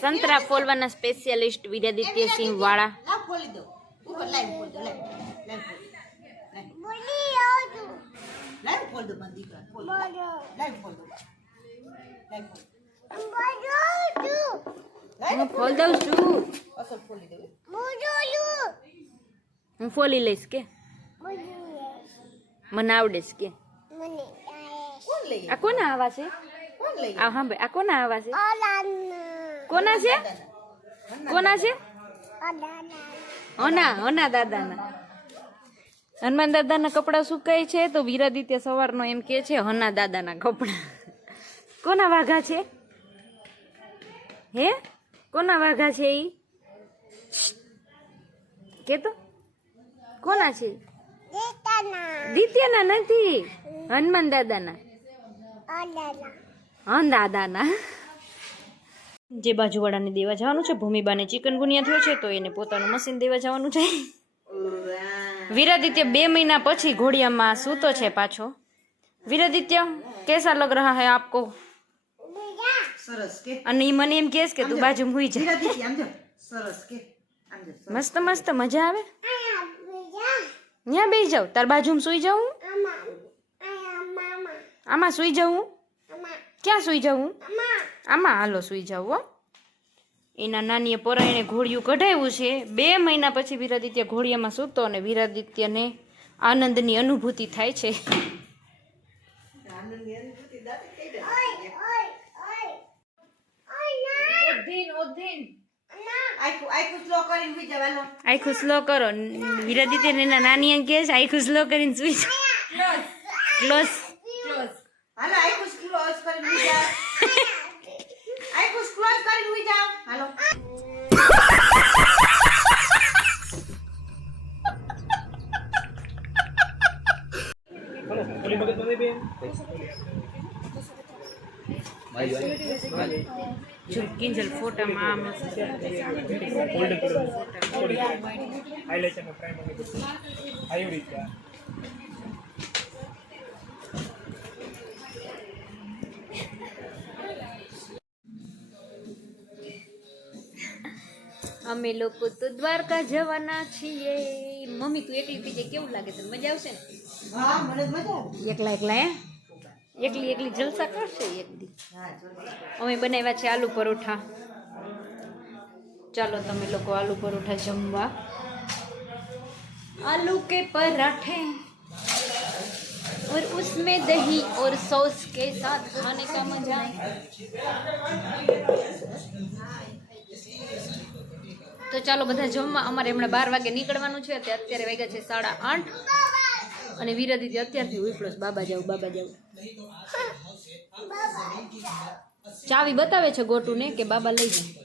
સંતરા ફોલવાના specialist વીરાદિત્ય સિંહ વાળા. હું fall દઉં છું. હું ફોલી લઈશ કે મને આવડે છે કે. આ કોના આવા છે? આ હા આ કોના આવા છે? કોના છે? કોના છે? હોના હોના દાદાના. હનુમાન દાદાના કપડા સુકાય છે તો વીરાદિત્ય સવારનો એમ કે છે હના દાદાના કપડા. કોના વાઘા છે? હે કોના વાઘા છે? ઈ કે તો કોના છે? દિત્યના નથી, હનુમાન દાદાના. હન દાદાના. જે બાજુવાળાને દેવા જવાનું છે, ભૂમિબાને ચિકનગુનિયા થયો છે તો એને પોતાનું મશીન દેવા જવાનું છે. વીરાદિત્ય 2 મહિના પછી ઘોડિયામાં સૂતો છે પાછો. વીરાદિત્ય કેસા લગ રહા હૈ આપકો? સરસ કે. અને ઈ મને એમ કહેશ કે તું બાજુમાં હુઈ જા. સરસ કે. મસ્ત મસ્ત મજા આવે. ત્યાં બેસી જાવ, તાર બાજુમાં સુઈ જાઉં? આમાં સુઈ જાઉં? ક્યાં સુઈ જાઉં? આમાં હાલો સુઈ જાવ. હો એના નાનીએ પરાયણે ઘોડિયું કઢાવ્યું છે. 2 મહિના પછી વીરાદિત્ય ઘોડિયામાં સૂતો અને વીરાદિત્યને આનંદની અનુભૂતિ થાય છે. આખું સ્લો કરો. વીરાદિત્ય એના નાની એમ કે છે આખું સ્લો કરીને સુઈ જાવ. ક્લોઝ. હાલો આખું ક્લોઝ કરીને સુઈ જાવ. આખું ક્લોઝ કરીને સુઈ જાવ. હાલો. કિંજલ ફોટામાં અમે લોકો તો દ્વારકા જવાના છીએ. મમ્મી તું એકલી પીજે કેવું લાગે તને? મજા આવશે ને? હા મને મજા આવે. એકલા એકલા એકલી જલસા કરશે એક દી. અમે બનાવ્યા છે આલુ પરોઠા. ચાલો તમે લોકો આલુ પરોઠા જમવા. आलू के पराठे और उसमें दही और सॉस के साथ खाने का मजा. તો ચાલો બધા જમવા. અમારે હમણાં 12 વાગે નીકળવાનું છે. અત્યારે વાગ્યા છે 8:30 અને વીરાદિત્ય અત્યારથી ઉપડો છે. બાબા જાવ બાબા જાવ. ચાવી બતાવે છે ગોટુને કે બાબા લઈ જાય.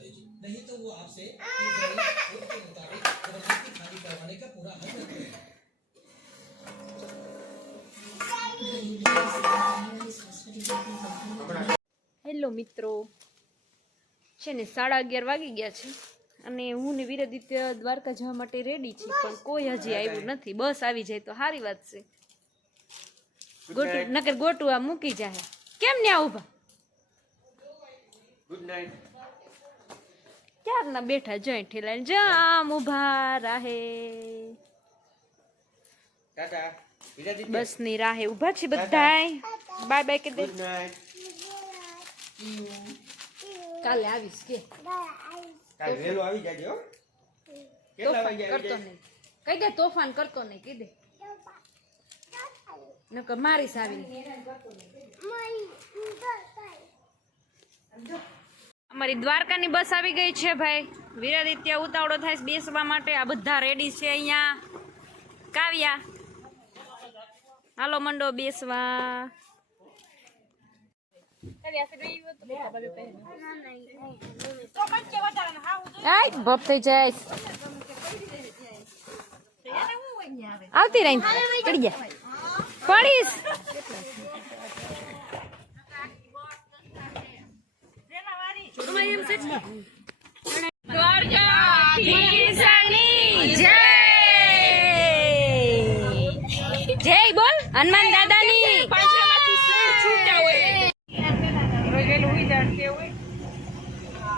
હેલો મિત્રો, છે ને 11:30 વાગી ગયા છે અને હું ને વીરાદિત્ય દ્વારકા જવા માટે રેડી છે, પણ કોઈ હજી આવ્યું નથી. બસ આવી જાય તો સારી વાત છે. ગોટુ નકર ગોટુ આ મૂકી જાય. કેમ ને આ ઉભા? Good night. ક્યારના બેઠા જોઈ ઠેલાને જામ ઉભા રાહે. ટાટા. બસ ની રાહે ઉભા છે બધાય. બાય બાય કે દે. Good night. કાલે આવીશ કે કાલ વેલો આવી જાજો. કેટલા વાગે આવી કરતો નહીં. કહી દે તોફાન કરતો નહીં. કહી દે નકર મારીશ આવીને. અમારી દ્વારકાની બસ આવી ગઈ છે ભાઈ. વીરાદિત્ય ઉતાવળો થાય બેસવા માટે. આ બધા રેડી છે અહીંયા. કાવ્યા હાલો મંડો બેસવા. ભપ થઈ જાય. આવતી રહી ચડી જાય પડીશ. જય બોલ હનુમાન દાદાની.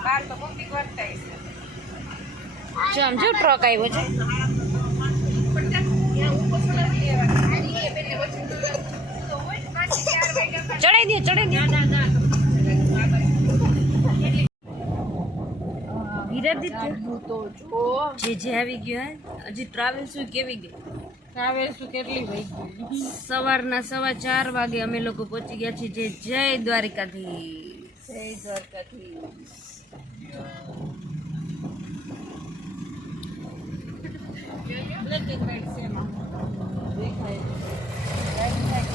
બાર તો પબ્લિક વર્તા છે. જો આમ જો ટ્રક આવ્યો છે. ચડાઈ દે વિરાદિત્ય જે આવી ગયો હજી ટ્રાવેલ્સ કેવી ગઈ. ટ્રાવેલ્સ કેટલી વહી ગઈ. સવારના 4:15 વાગે અમે લોકો પહોંચી ગયા છીએ જય દ્વારકાધીશ. જય દ્વારકાધીશ. બ્લેક એન્ડ વ્હાઈટ છે એમાં દેખાય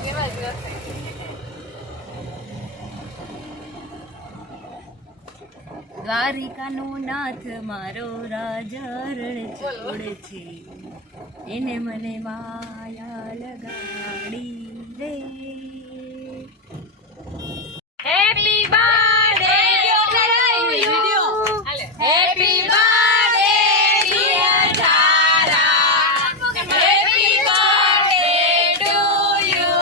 કેવા જ હશે. દ્વારિકાનો નાથ મારો રાજા રણ છોડે છે એને મને માયા લગાડી રે. Happy birthday happy birthday dear Tara. Happy birthday to you.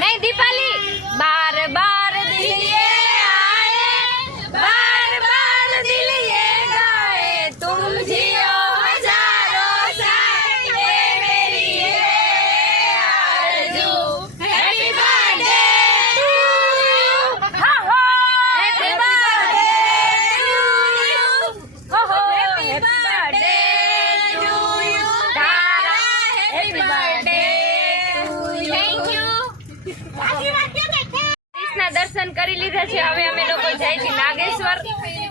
નહીં દીપાલી, बार बार दिल ये आए, बार बार दिल ये गाए, तुम जियो हजारों साल, ये मेरी ये आरज़ू. हैप्पी बर्थडे टू यू, हो हैप्पी बर्थडे टू यू, हो happy birthday to you Tara. Happy birthday to you. Thank you. ના દર્શન કરી લીધા છે. હવે અમે લોકો જાય છે નાગેશ્વર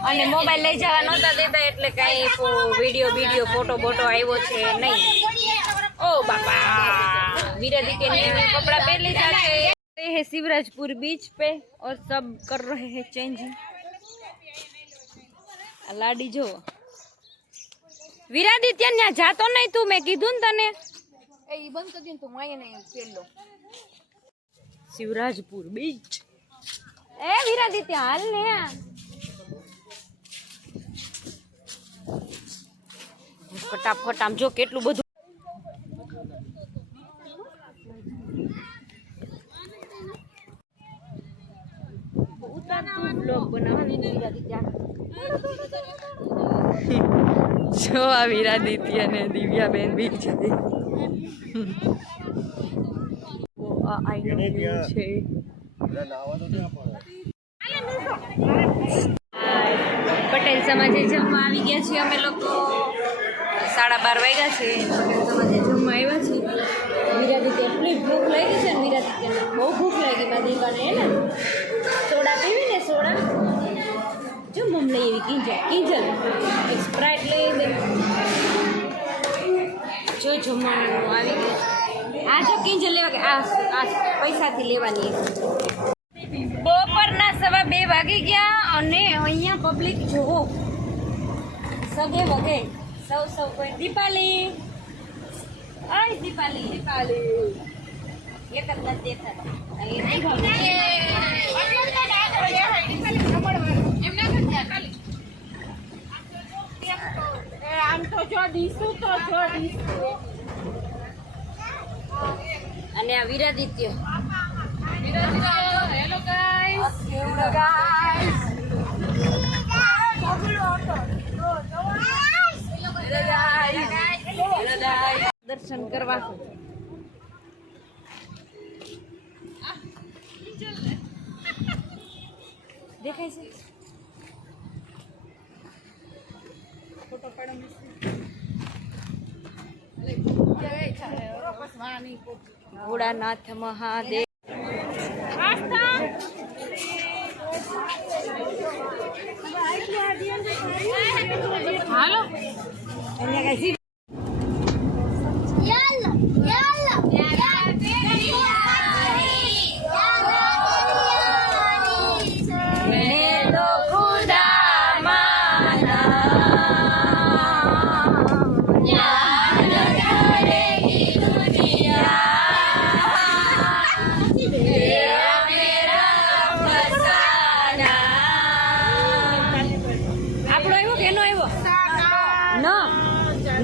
અને મોબાઈલ લઈ જવા નહોતા દેતા એટલે કઈ વિડીયો ફોટો બોટો આવ્યો છે નહીં. ओ बापा वीरादित्य ने कपड़ा पहन लिया है. ये है शिवराजपुर बीच पे और सब कर रहे हैं चेंजिंग. लाडी जो वीरादित्य ત્યાં જાતો નહીં તું, મેં કીધું ને તને. એ ઈ બંધ કરી દે તો હું અહીંયા નહીં પેલો. शिवराजपुर बीच. ए वीरादित्य हाल ने फटाफट आम जो કેટલું બધું ઉતારતું બ્લોગ બનાવવાની વીરાદિત્ય. જો આ વીરાદિત્ય ને દિવ્યાબેન બી છે. છે પટેલ સમાજે જમવા આવી ગયા છીએ અમે લોકો. 12:30 વાગ્યા છે. પટેલ સમાજે જમવા આવ્યા છીએ. વીરાદિત્ય એટલી ભૂખ લાગી છે ને, વીરાદિત્યને બહુ ભૂખ લાગી. મારી દીવાને હે ને સોડા પીવી ને, સોડા જો મમ લઈ એવી કિંજલ એક સ્પ્રાઇટ લઈ દે. જો જમવાનું આવી ગયું. આ જો કિંજલ લેવા કે આ પૈસાથી લેવાની. બપોરના 2:15 વાગી ગયા અને અહીંયા પબ્લિક જોવો સગે વગે સૌ કોઈ. દીપાલી, આય દીપાલી એક જ નથી દેખાતા. આમ તો જો દીસું તો જો દીસું. અને આ વીરાદિત્ય. Hello guys. દર્શન કરવા દેખાય છે. ફોટો પાડો. ભોળાનાથ મહાદેવ. હાલો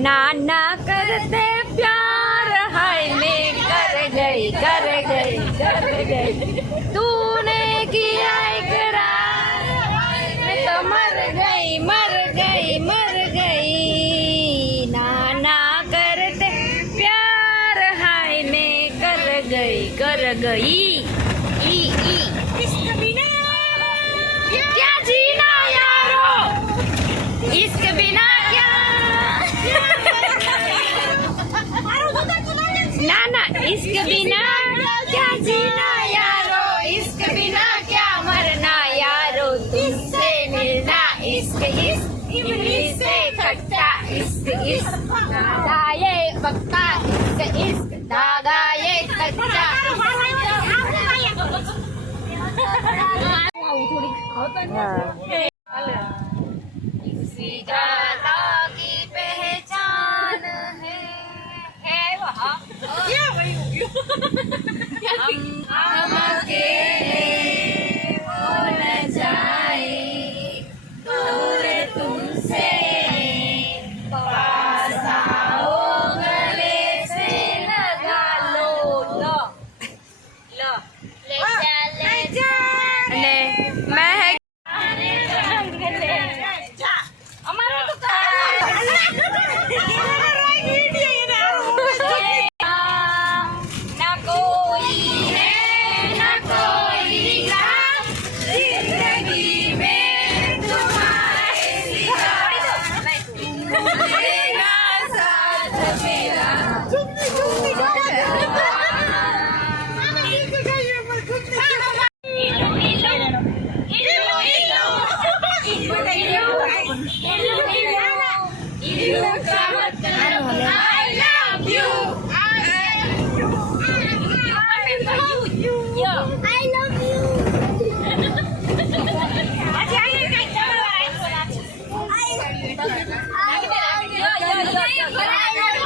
नाना करते प्यार हाय मैं कर गई तूने गई ई इश्क बिना क्या जीना यारो इश्क बिना क्या ना इश्क बिना क्या जीना यारो इश्क बिना क्या मरना यारो तुमसे मिलना इश्क इश्क इमली से खट्टा इश्क इश्क धागा ये पक्का इश्क इश्क धागा ये कच्चा इसी गाना की पहचान है वहाँ हम अकेले हो न जाए दूर तुमसे पास आओ गले से लगा लो लो लो ले जा અને મહેક અમારો તો ना कोई है ना कोई गम जिंदगी में तुम्हारे सिवा मेरा साथ मेरा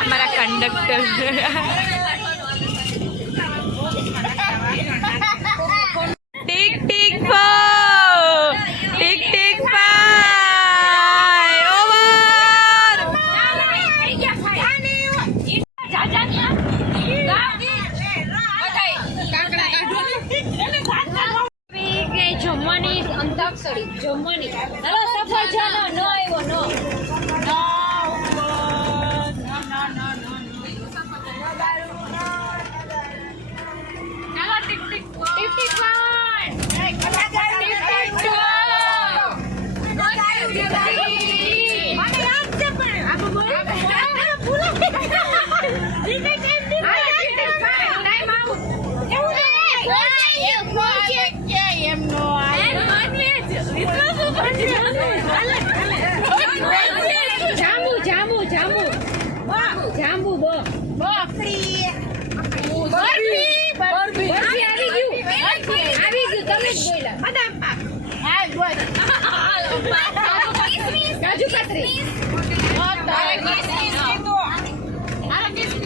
हमारा कंडक्टर टिक टिक टिक टिक ओवर જમવાની અંતાક્ષરી જમવાની હલો સફર જાનો નો આવ્યો નો જાંબુ જાંબુ જાંબુ જાંબુ બરફી આવી ગયું તમે જ બોલ્યા કાજુ કતરી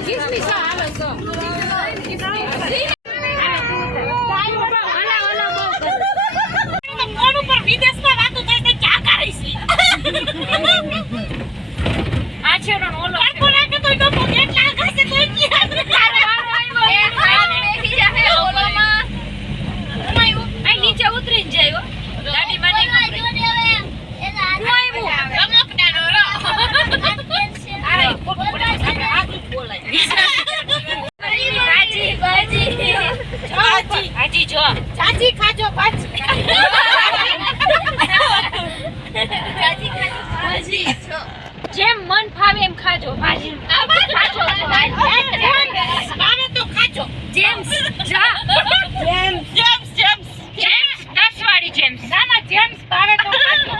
કિસમિસ હાલો તો વિદેશમાં વાતો થાય ક્યાં કરે છે આ છે નો ઓલો કોના કે તો ડબો કેટલા ખાશે તો ક્યાં બેસી જાહે ઓલોમાં આ નીચે ઉતરીને જાય ગાડી માં ચાચી ખાજો પાછી જેમ મન ફાવે એમ ખાજો ભાજી ભાવે તો ખાજો જેમ્સ જેમ્સ 10 વાળી જેમ્સ ના જેમ્સ ભાવે તો ખાજો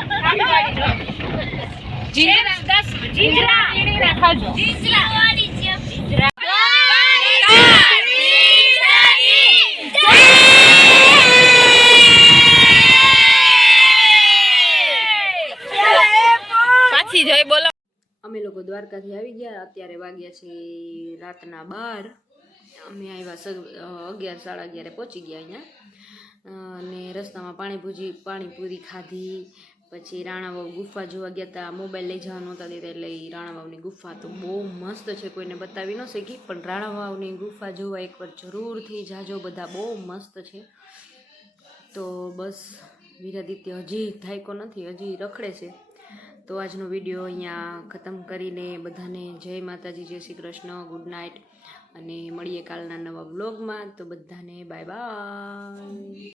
જેમ્સ 10 જીંજરા ખાજો જીંજરા વાળી જેમ્સ જીંજરા અમે લોકો દ્વારકાથી આવી ગયા અત્યારે વાગ્યા છે રાતના 12 અમે આવ્યા 11 11:30 પહોંચી ગયા અહીંયા અને રસ્તામાં પાણીપુરી ખાધી પછી રાણાવાવ ગુફા જોવા ગયા હતા મોબાઈલ લઈ જવા નહોતા દેતા એટલે રાણાવાવની ગુફા તો બહુ મસ્ત છે કોઈને બતાવી ન શકી પણ રાણાવાવની ગુફા જોવા એકવાર જરૂરથી જાજો બધા બહુ મસ્ત છે તો બસ વિરાદિત્ય હજી થાયકો નથી હજી રખડે છે તો આજનો વિડીયો અહીંયા ખતમ કરીને બધાને જય માતાજી, જય શ્રી કૃષ્ણ, ગુડ નાઇટ, અને મળીએ કાલના નવા બ્લોગમાં. તો બધાને બાય બાય.